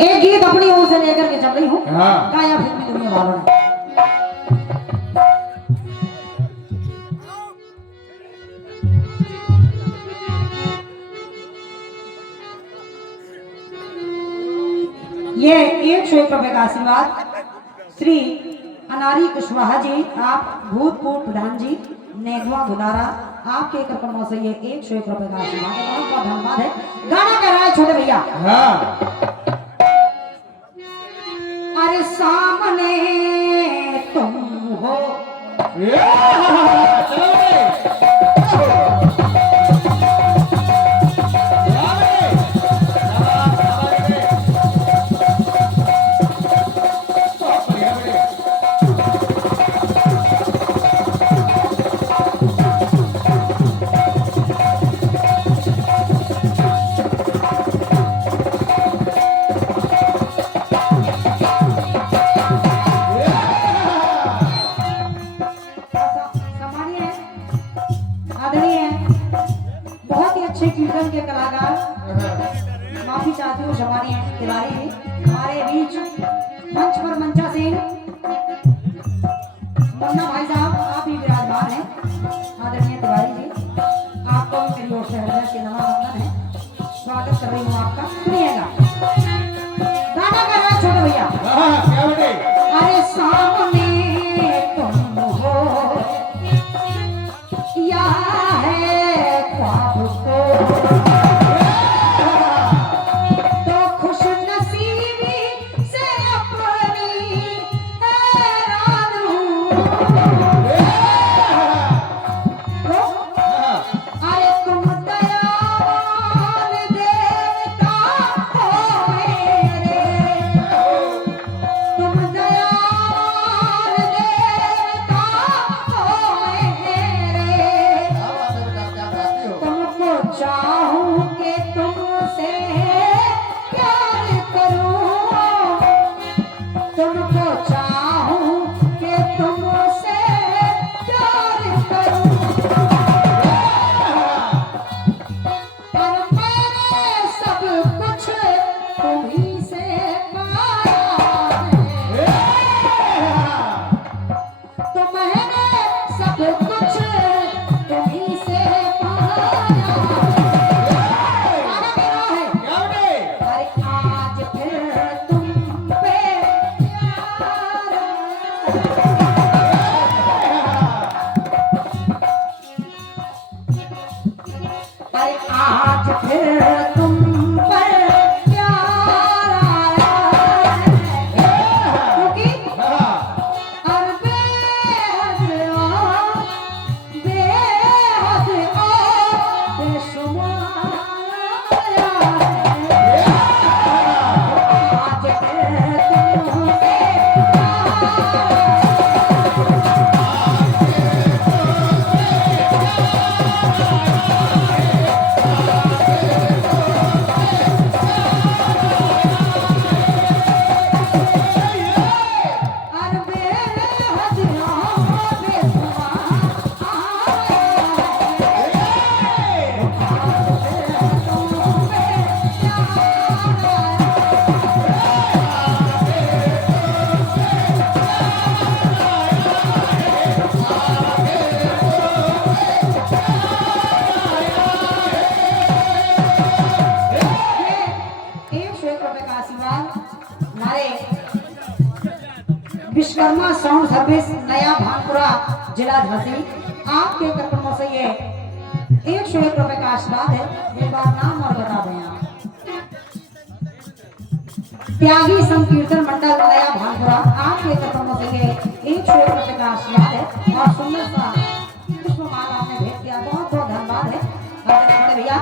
एक गीत अपनी ओर से लेकर के चल रही हूँ, हाँ। गाया फिल्मी दुनिया वालों ने। ये 101 रुपए का आशीर्वाद श्री अनारी कुशवाहा जी, आप भूतपूर्व प्रधान जी नेगवा बुलारा, आपके कृपा से ये 101 रुपए का आशीर्वाद है, बहुत बहुत धन्यवाद है। गाना कर रहा है छोटे भैया। अरे सामने तुम हो कीर्तन के कलाकार, माफी चाहती हूँ शमानी तिवारी जी हमारे बीच मंच पर मंचासीन मुन्ना भाई साहब आप ही विराजमान हैं। आदरणीय तिवारी जी, आपको मेरी ओर से हृदय से नमन है, स्वागत कर रही हूँ आपका। सुनिएगा गाना कर रहा है छोटे भैया। अरे सामने तुम हो या है ख्वाब को विश्वकर्मा साउंड सर्विस नया भानपुरा जिला झांसी, आपके कर्मों से ये 101 रुपए का आशीर्वाद है। एक बार नाम और बता दें आप। त्यागी संकीर्तन मंडल नया भानपुरा, आपके कर्मों से ये 101 रुपए का आशीर्वाद है और सुंदर सा पुष्पमाला आपने भेंट किया, बहुत बहुत धन्यवाद है बड़े भैया।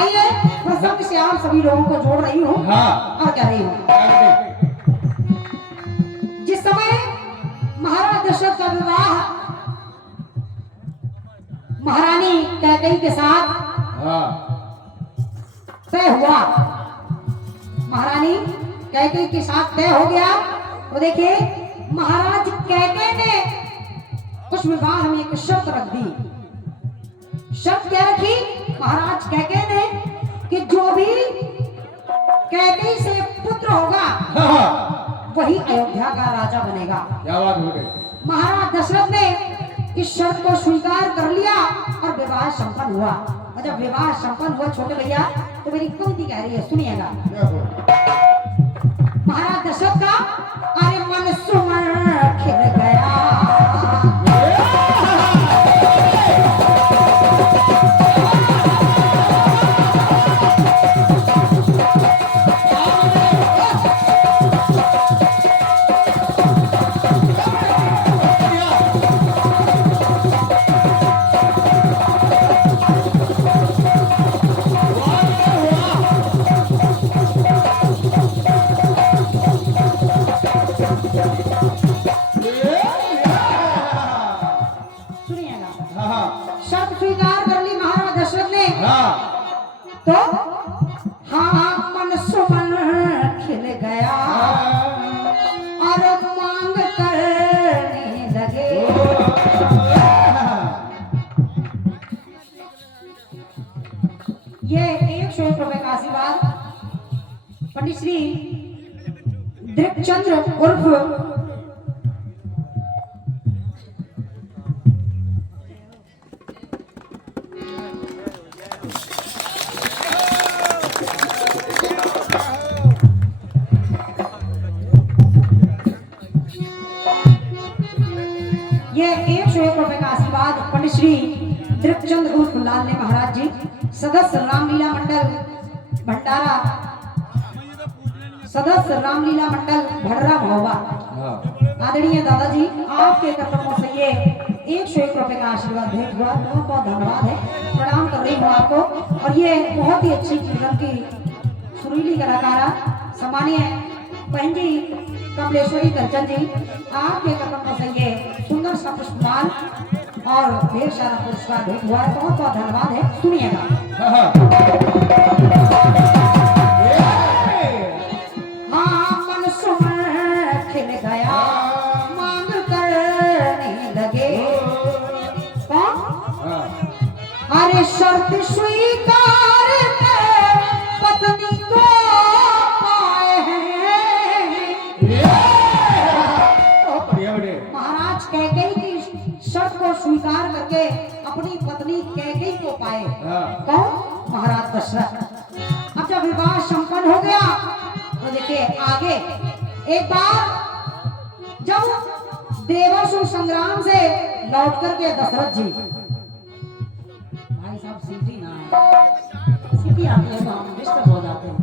आइए मैं सबसे आप सभी लोगों को जोड़ रही हूँ और कह रही हूँ, जिस समय महाराज दशरथ का विवाह महारानी कैकेयी के साथ तय हुआ, महारानी कैकेयी के साथ तय हो गया, तो देखिए महाराज कैकेयी ने उस विवाह में एक शर्त रख दी। शर्त क्या रखी महाराज कैकेयी ने कि जो भी कैकेयी से पुत्र पुत्र होगा वही अयोध्या का राजा बनेगा। क्या बात हो गई? महाराज दशरथ ने इस शर्त को स्वीकार कर लिया और विवाह संपन्न हुआ। और जब विवाह संपन्न हुआ छोटे भैया तो मेरी पंक्ति कह रही है, सुनिएगा। महाराज दशरथ का अरे मन सुमन खिल गया, शर्त स्वीकार कर ली महाराज दशरथ ने। तो हाँ मन सुमन खिल गया और मांग करने लगे। ये 101 रुपए का आशीर्वाद पंडित श्री दृक्चंद्र उर्फ ये 101 रुपए का आशीर्वाद पंडित श्री दृक्चंद उर्फ लाल महाराज जी, सदस्य रामलीला मंडल भंडारा, सदस्य रामलीला मंडल भड़रा भोवा। आदरणीय दादाजी आपके कर्तव्यों से ये 101 रुपए का आशीर्वाद भेंट हुआ। बहुत बहुत धन्यवाद है, प्रणाम कर रही हूँ आपको। और ये बहुत ही अच्छी फिल्म की सुरीली कलाकारा सम्मानीय बहन जी कमलेश्वरी कंचन जी, आपके कर्तव्यों से ये सुंदर सा पुष्पमाल और ढेर सारा पुरस्कार भेंट हुआ है। बहुत बहुत धन्यवाद है, सुनिएगा। हाँ मन सुमन खिल गया मांग करने लगे। कौन? अरे शर्त स्वीकार पत्नी को पाए हैं। महाराज कैकेयी की शर्त को स्वीकार करके अपनी पत्नी कैकेयी को पाए। कौन? महाराज दशरथ। अब जब विवाह संपन्न हो गया तो देखिए आगे एक बार जब देवासुर संग्राम से लौट करके दशरथ जी, भाई साहब सीटी ना है, सीटी आती है तो हम डिस्टर्ब हो जाते हैं।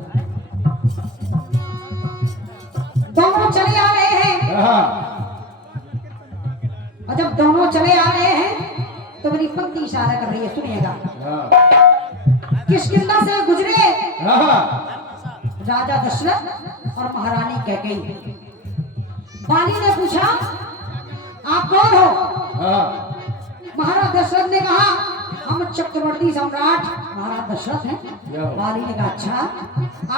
दोनों चले आ रहे हैं और जब दोनों चले आ रहे हैं तो मेरी पंक्ति इशारा कर रही है, सुनिएगा। किष्किंधा से गुजरे राजा दशरथ और महारानी कैकेयी। बाली ने पूछा आप कौन हो? महाराज दशरथ ने कहा हम चक्रवर्ती सम्राट महाराज दशरथ हैं। बाली ने कहा अच्छा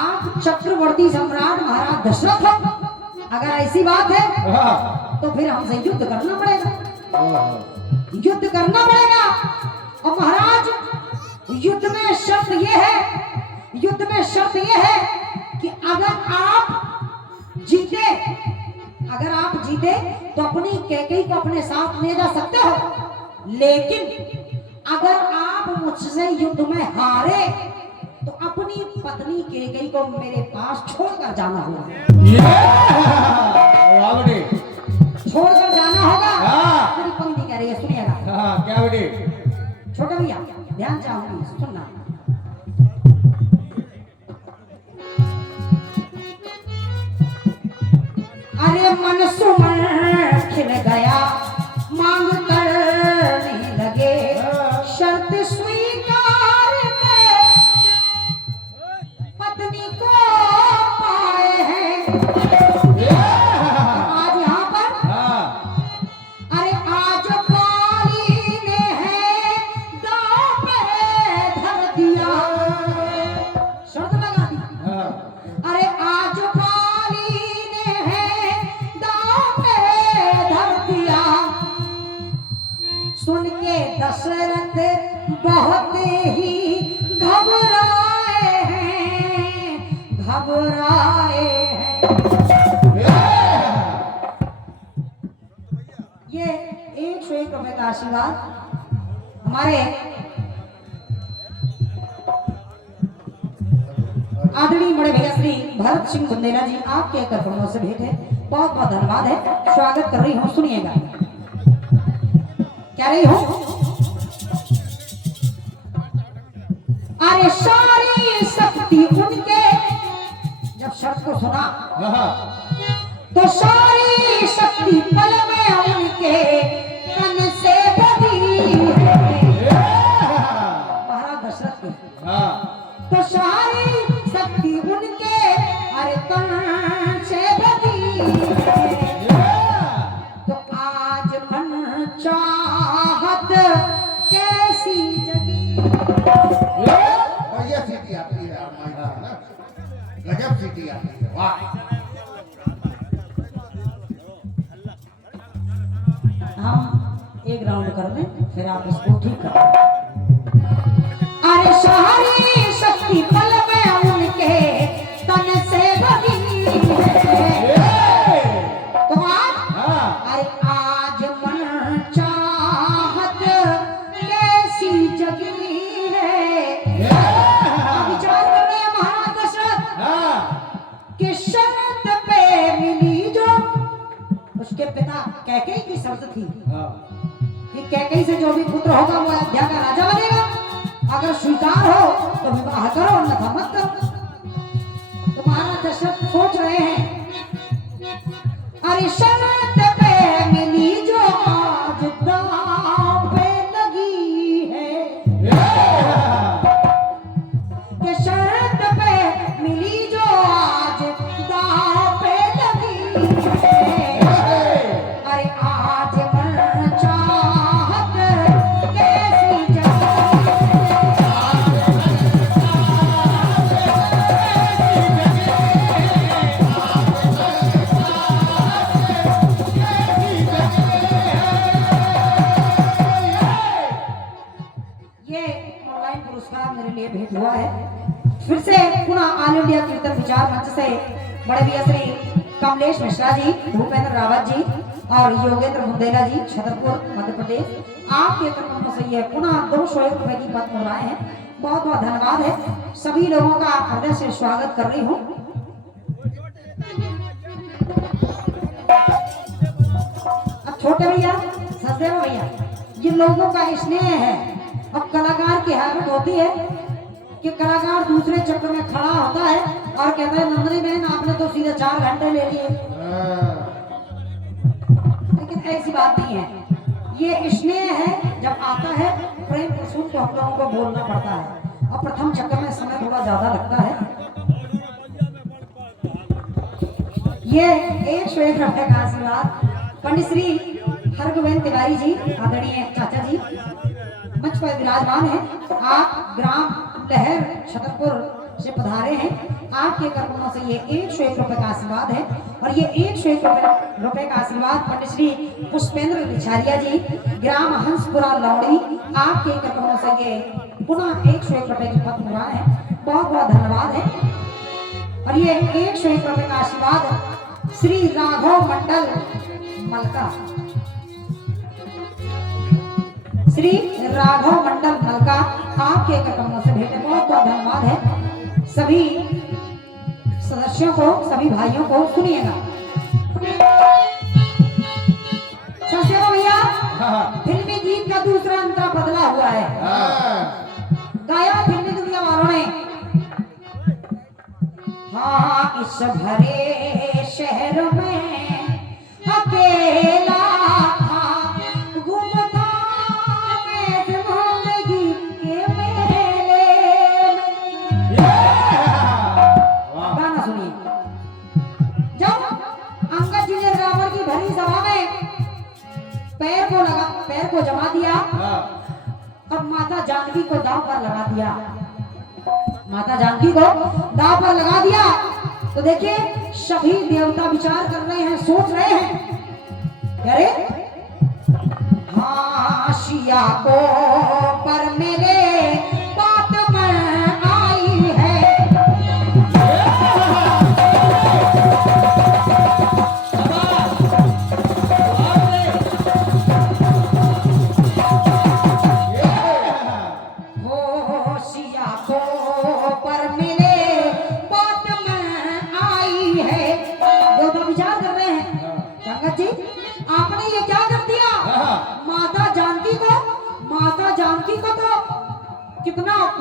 आप चक्रवर्ती सम्राट महाराज दशरथ हो? अगर ऐसी बात है तो फिर हमसे युद्ध करना पड़ेगा, युद्ध करना पड़ेगा। और महाराज युद्ध में शर्त यह है, युद्ध में शर्त यह है कि अगर आप जीते तो अपनी कैकेयी को अपने साथ ले जा सकते हो, लेकिन अगर आप मुझसे युद्ध में हारे तो अपनी पत्नी कैकेयी को मेरे पास छोड़कर जाना होगा। छोड़कर जाना होगा। मेरी पंक्ति कह रही है, सुनिएगा। क्या बेटे? छोटा भैया ध्यान चाहूंगी, सुनना। अरे मन सुमन खिल गया मांग करने लगे। शर्त स्वीकार पत्नी को पाए हैं। आज यहाँ पर अरे आज बाली ने है दांव पे धर दिया, शर्त लगा दी। अरे आज बाली ने है दांव पे धर दिया। सुन के दशरथ बहुत ही घबराए हैं, घबराए आए हैं। ये 101 रुपए का आशीर्वाद हमारे आदरणीय बड़े भैया श्री भरत सिंह बुंदेला जी आपके कर्मों से भेंट है। बहुत बहुत धन्यवाद है। स्वागत कर रही हूँ, सुनिएगा क्या रही हूँ। अरे सारी शक्ति उनके, जब शब्द को सुना तो सारी शक्ति पल में उनके तन से बधी है। महाराज दशरथ के तो सारी शक्ति उनके अरे तन से बधी है। तो आज मन चाहत कैसी जगी। बढ़िया सीटी आती है ना, गजब सीटी आती है, वाह। हम एक राउंड कर लें फिर आप इसको ठीक कर लें। अरे सारी शक्ति पल में उनके तन से बनी है। तो अरे आज मन चाहत कैसी जगी है। विचार कर रहे हैं महाराज दशरथ कि शर्त पे मिली जो उसके पिता कैकेयी की शर्त थी कि कैकेयी से जो भी पुत्र होगा वो अयोध्या का राजा बनेगा। अगर स्वीकार हो तो विवाह करो, अन्यथा मत करो। तो महाराज दशरथ सोच रहे हैं अरे शर्त पे मिली जो आज दांव पे लगी है। कि शर्त पे मिली जो आज दांव पे लगी है। अरे आज मन चाहत कैसी जगी। ये ऑनलाइन पुरस्कार मेरे लिए भेंट हुआ है। फिर से पुनः ऑल इंडिया कीर्तन विचार मंच से बड़े भैया श्री कमलेश मिश्रा जी, भूपेंद्र रावत जी और योगेंद्र बुंदेला जी, छतरपुर मध्य प्रदेश आपके कर्मों से ये पुनः 201 रुपए की पद मुहराए हैं। बहुत बहुत धन्यवाद है। सभी लोगों का हृदय से स्वागत कर रही हूँ। अब छोटे भैया, सचदेव भैया, ये लोगों का स्नेह है। अब कलाकार की हालत होती है कि कलाकार दूसरे चक्कर में खड़ा होता है और कहता है नंदनी बहन आपने तो सीधे 4 घंटे ले लिए। लेकिन ऐसी बात नहीं है। ये स्नेह है, जब आता है प्रेम प्रसून तो हम लोगों को बोलना पड़ता है। और प्रथम चक्कर में समय थोड़ा ज्यादा लगता है। ये 101 रुपए का आशीर्वाद पंडित श्री हरगोविंद तिवारी जी, आदरणीय चाचा जी मंच पर विराजमान है। आप ग्राम लहर छतरपुर से पधारे हैं। आपके कर्मों से ये 101 रुपए का आशीर्वाद है। और ये 101 रुपए का आशीर्वाद पंडित श्री पुष्पेंद्र लिछारिया जी, ग्राम हंसपुरा लौड़ी, आपके कर्मों से ये पुनः 101 रुपए की पद मुहरा है। बहुत बहुत धन्यवाद है। और ये 101 रुपए का आशीर्वाद श्री राघव मंडल मलका, श्री राघव मंडल मलका आपके कर्मों से भेंटे। बहुत बहुत धन्यवाद है सभी सदस्यों को, सभी भाइयों को। सुनिएगा सस्यो भैया, फिल्मी गीत का दूसरा अंतरा बदला हुआ है, गाया फिल्मी दुनिया वालों ने। हाँ, इस भरे शहर में अकेला पैर को जमा दिया। अब माता जानकी को दांव पर लगा दिया। माता जानकी को दांव पर लगा दिया तो देखिए सभी देवता विचार कर रहे हैं, सोच रहे हैं अरे हाँ शिया को पर मेरे बात में आई है।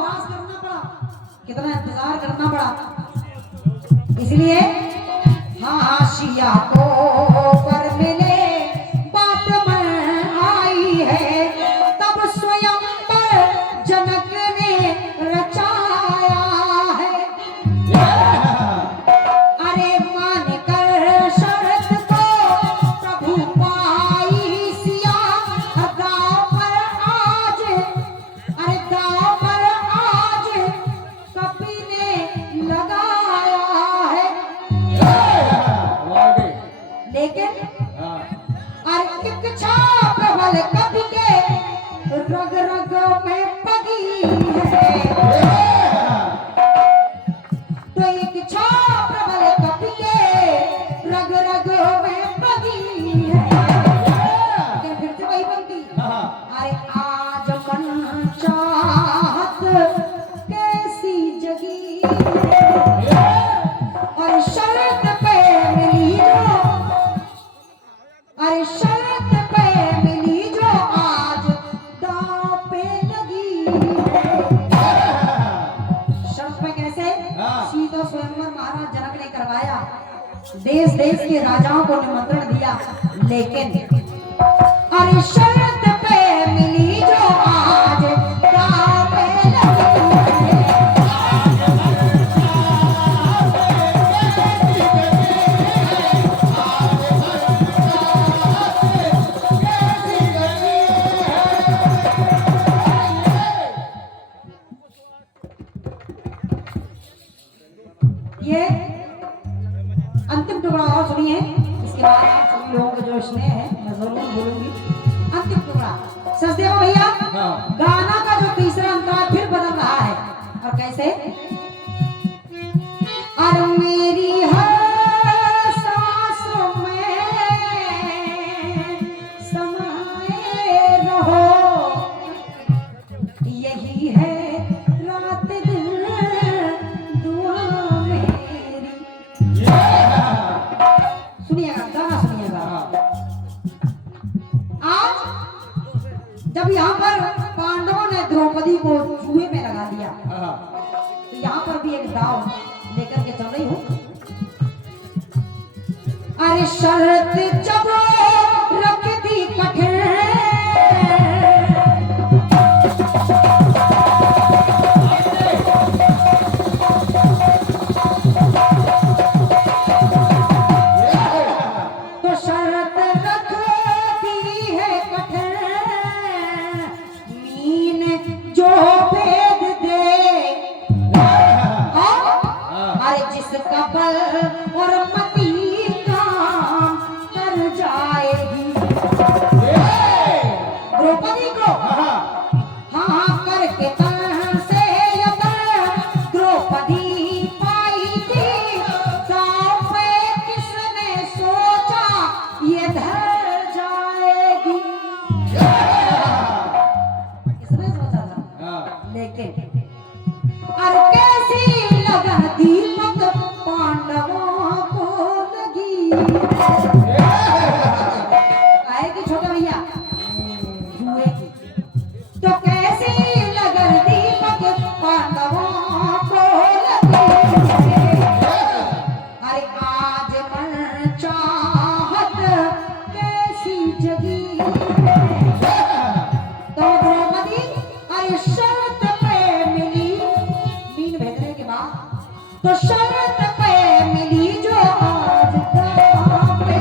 बर्दाश्त करना पड़ा, कितना इंतजार करना पड़ा। इसलिए हाशिया को पर मिले बात में आई है, तब स्वयं पर जनक ने रचाया है। अरे मान कर शरत को प्रभु पाई सिया, दाव पर आज, अरे दाव पर आज कपि ने लगाया है। लेकिन इच्छा प्रबल कवि के रग रग में पगी है, तो एक इच्छा प्रबल कवि के रग रग में पगी है। लेकिन फिर से वही बनती, अरे आज मन चाहत कैसी जगी है, और शरत पे मिली जो, अरे शरत पे मिली जो आज दांव पे लगी है। शरत पे कैसे? सीता स्वयंवर महाराज जनक ने करवाया, देश देश के राजाओं को निमंत्रण दिया, लेकिन अरे शरत पे मिली जो आज दांव पे लगी है। ये अंतिम टुकड़ा और सुनिए, इसके बाद आप सभी लोगों को जो स्नेह है मैं जरूर बोलूंगी। अंतिम टुकड़ा सचदेव भैया, गाना का जो तीसरा अंतराल फिर बदल रहा है, और कैसे? और मेरी हर सांसों में समाये रहो, यही है रात दिन दुआ मेरी। सुनिएगा, गाना सुनिएगा। आज जब यहाँ पर पांडवों ने द्रौपदी को जुए में लगा दिया, तो यहाँ पर भी एक दाव लेकर के चल रही हूँ। अरे शरत जब रख दी कठिन, तो शरत रख दी है कठिन, मीन जो भेद दे, अरे जिसका बल और मति काम कर जाएगी। द्रौपदी को हाँ करके तन से द्रौपदी पाई थी, दांव पे किसने सोचा ये धर जाएगी। किसने सोचा था? लेकिन अरे कैसी लगन दीपक पांडवों को लगी। आए कि छोटे भैया जुए की, तो कैसी लगन दीपक पांडवों को लगी। अरे आज मन चाहत कैसी जगी, तो द्रौपदी अरे शरत पे मिली, मीन भेजने के बाद तो शरत पे मिली जो आज दांव पे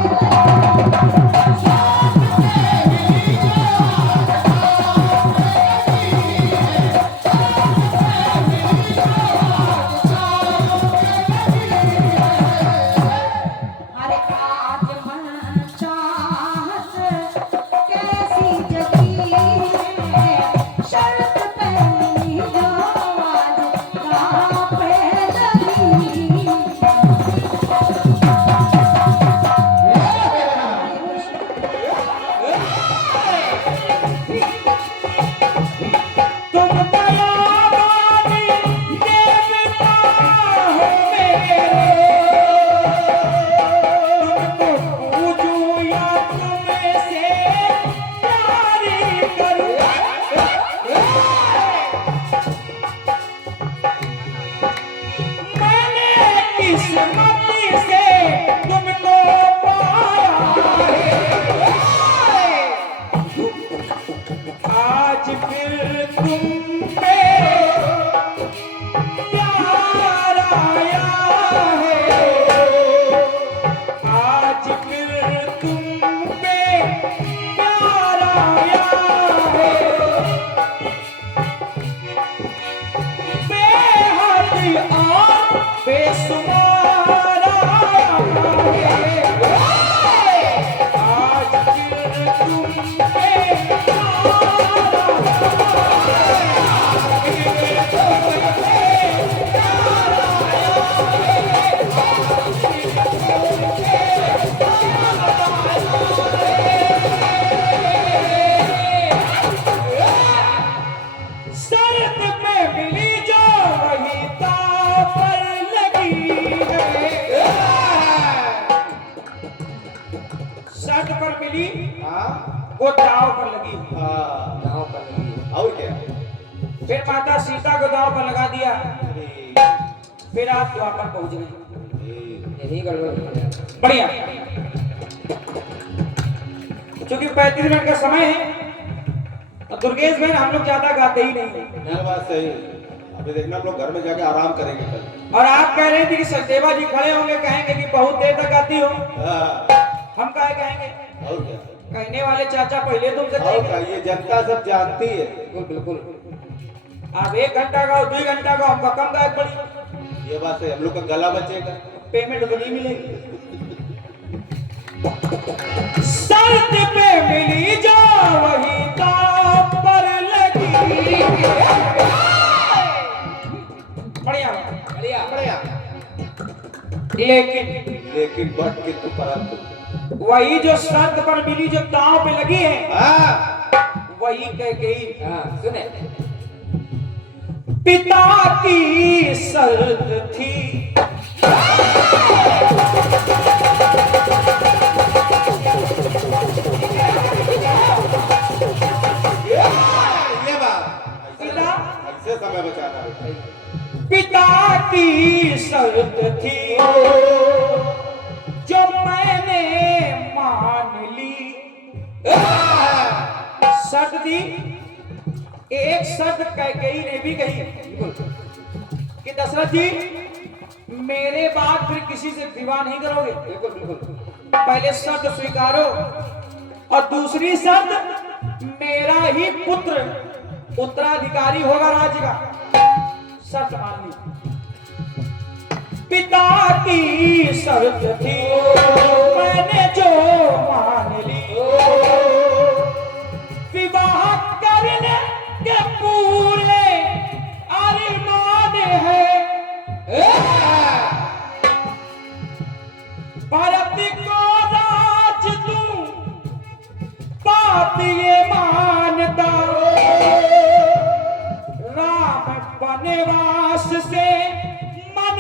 शर्त पे मिली जो वही दांव पर लगी है। शर्त पर मिली हाँ वो दांव पर लगी। हाँ गाँव पर लगी है। और क्या फिर माता सीता को दांव पर लगा दिया। ठीक, फिर आप द्वापर पहुंच गए। ठीक। यही गड़बड़ है। बढ़िया। क्योंकि 35 मिनट का समय है तो दुर्गेश भाई हम लोग ज्यादा गाते ही नहीं हैं। ये बात सही। अभी देखना हम लोग घर में जाके आराम करेंगे कल। और आप कह रहे थे कि सचदेवा जी खड़े होंगे कहेंगे कि बहुत देर तक गाती हो। हाँ, हम काहे कहेंगे? और क्या कहने वाले चाचा पहले तुमसे और क्या, कहेंगे। ये जनता सब जानती है। बिल्कुल बिल्कुल। आप 1 घंटा गाओ 2 घंटा गाओ हमका कम गायक पड़ी। ये बात है, हम लोग का गला बचेगा। पेमेंट तो नहीं मिलेगी। शर्त पे मिली जो वही दांव पर लगी। बढ़िया बढ़िया। बढ़िया। लेकिन बट किंतु परंतु वही जो शर्त पर मिली जो दांव पे लगी है हाँ वही कह गई हाँ सुने। पिता की शर्त थी। ये बात पिता ऐसे समय बचाना है। पिता की शर्त थी जो मैंने मान ली। शर्त थी, एक शर्त कैकेयी ने भी कही कि दशरथ जी मेरे बाद फिर किसी से विवाह नहीं करोगे। बिल्कुल बिल्कुल। पहले शर्त स्वीकारो और दूसरी शर्त मेरा ही पुत्र उत्तराधिकारी होगा राज्य का। शर्त मान ली। पिता की शर्त थी मैंने जो मान ली। विवाह करने के पूरे अरमान है। भारत को राज दूं बात ये मानता। राम वनवास से मन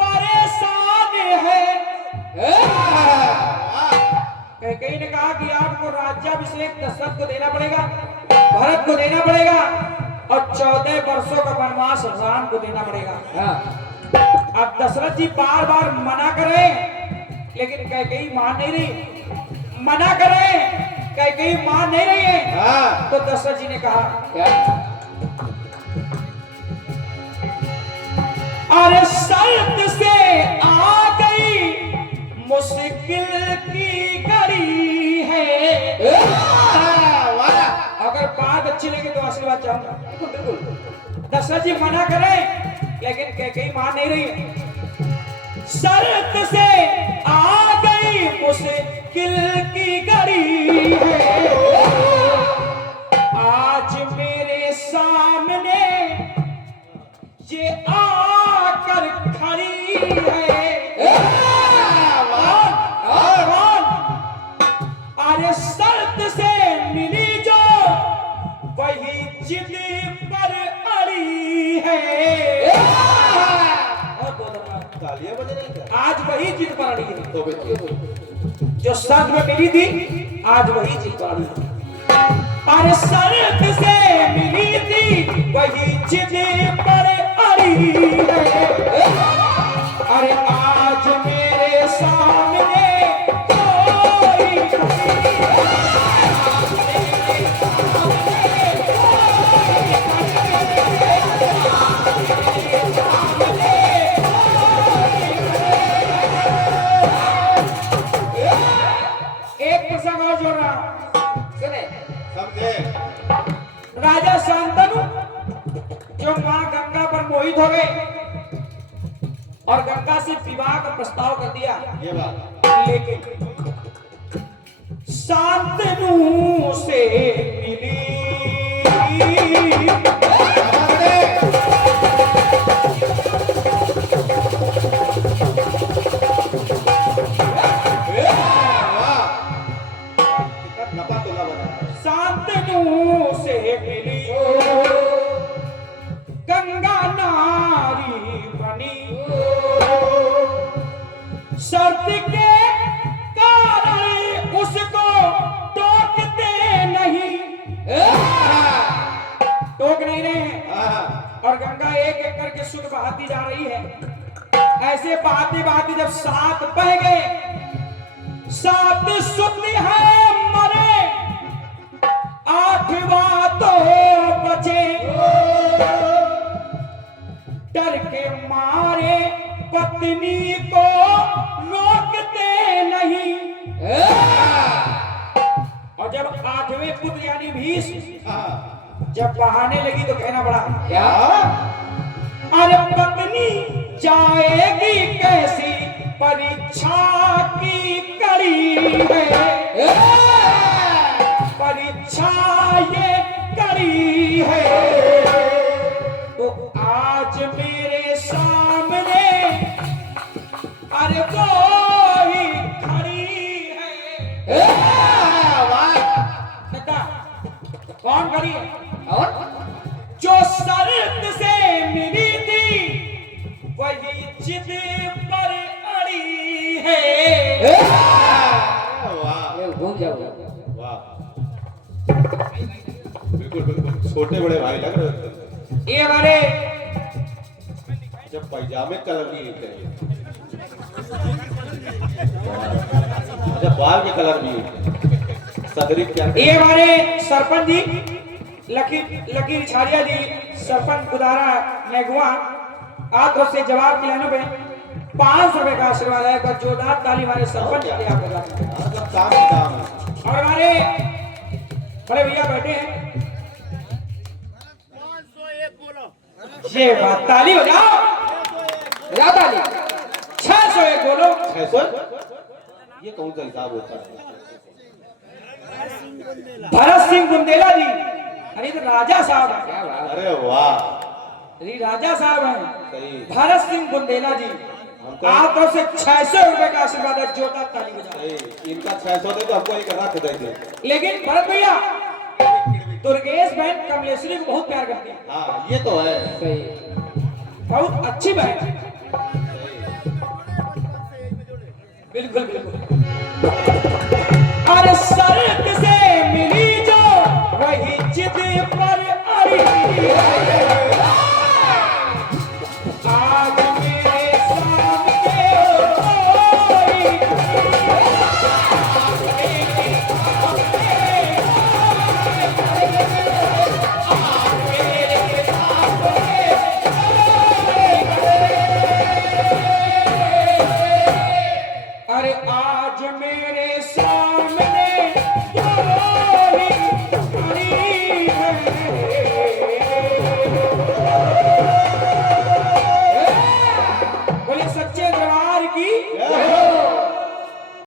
परेशान है। कैकेयी ने कहा कि आपको राज्याभिषेक दशरथ को देना पड़ेगा, भरत को देना पड़ेगा और 14 वर्षों का वनवास राम को देना पड़ेगा। हाँ अब दशरथ जी बार बार मना कर रहे हैं लेकिन कैकेयी मान नहीं रही। मना कर रहे हैं कैकेयी मान नहीं रही है। हाँ तो दशरथ जी ने कहा क्या? अरे शर्त से आ गई मुश्किल की घड़ी है। अगर बात अच्छी लगे तो आशीर्वाद चाहूंगा। बिल्कुल। दशरथ जी मना करें लेकिन कैकेयी मान नहीं रही है। शर्त से आ गई मुश्किल की घड़ी है। आज मेरे सामने ये आकर खड़ी है। अरे शर्त से मिली जो वही जिद पर अड़ी है। और दो दफा तालियां बज रही क्या? आज वही जिद पर अड़ी है। तो बच्चे जो शर्त में मिली थी आज वही जिद पर अड़ी है। अरे शर्त से मिली थी वही जिद पर अड़ी है। अरे आज मेरे सामने कोई एक प्रसंग और जोड़ रहा हूं। सुने। समझे? राजा शांतनु जो मां गंगा पर मोहित हो गए और गंगा से विवाह का प्रस्ताव कर दिया। ये बात लेकिन शांतनु से मिली शर्त के कारण उसको टोकते नहीं, टोक नहीं रहे हैं। और गंगा एक एक करके शुद्ध बहाती जा रही है। ऐसे बहाते बहाते जब 7 बह गए, 7 शुद्ध है मरे, 8वां तो बचे। डर के मारे पत्नी को रोकते नहीं। और जब 8वें पुत्र यानी भीष्म जब बहाने लगी तो कहना पड़ा क्या, अरे पत्नी जाएगी कैसी, परीक्षा की कड़ी है, परीक्षा ये कड़ी है। तो आज मेरे सामने अरे वो ही खड़ी है। दादा कौन खड़ी है? और जो शर्त से मिली थी वही जिद पर अड़ी है। घूम जाओ। वाह, बिल्कुल बिल्कुल छोटे बड़े भाई लग रहे थे। ये हमारे जब पैजामे कलर की एक है, अच्छा बाल के कलर भी सदरी क्या, ये हमारे सरपंच जी लकीर छाड़िया जी, सरपंच गुदारा नेगुआ, आप से जवाब दिलाने पे 500 रुपए का आशीर्वाद है। एक जोरदार ताली हमारे सरपंच के लिए आप बजा दें। सब काम ही काम है। और हमारे बड़े भैया बैठे हैं, ये बात ताली बजाओ, बजाओ ताली। 601 बोलो। 600 ये कौन सा हिसाब होता है? भरत सिंह बुंदेला जी, अरे तो राजा साहब है। क्या बात, अरे वाह, अरे राजा साहब हैं सही। भरत सिंह बुंदेला जी, आप तरफ से 600 रुपए का आशीर्वाद है। जोरदार ताली बजाओ। सही, इनका 600 दे तो हमको एक रख देंगे। लेकिन भरत भैया दुर्गेश बहन कमलेश्वरी को बहुत प्यार करती है। हाँ ये तो है। सही, बहुत अच्छी बहन है। बिल्कुल बिल्कुल।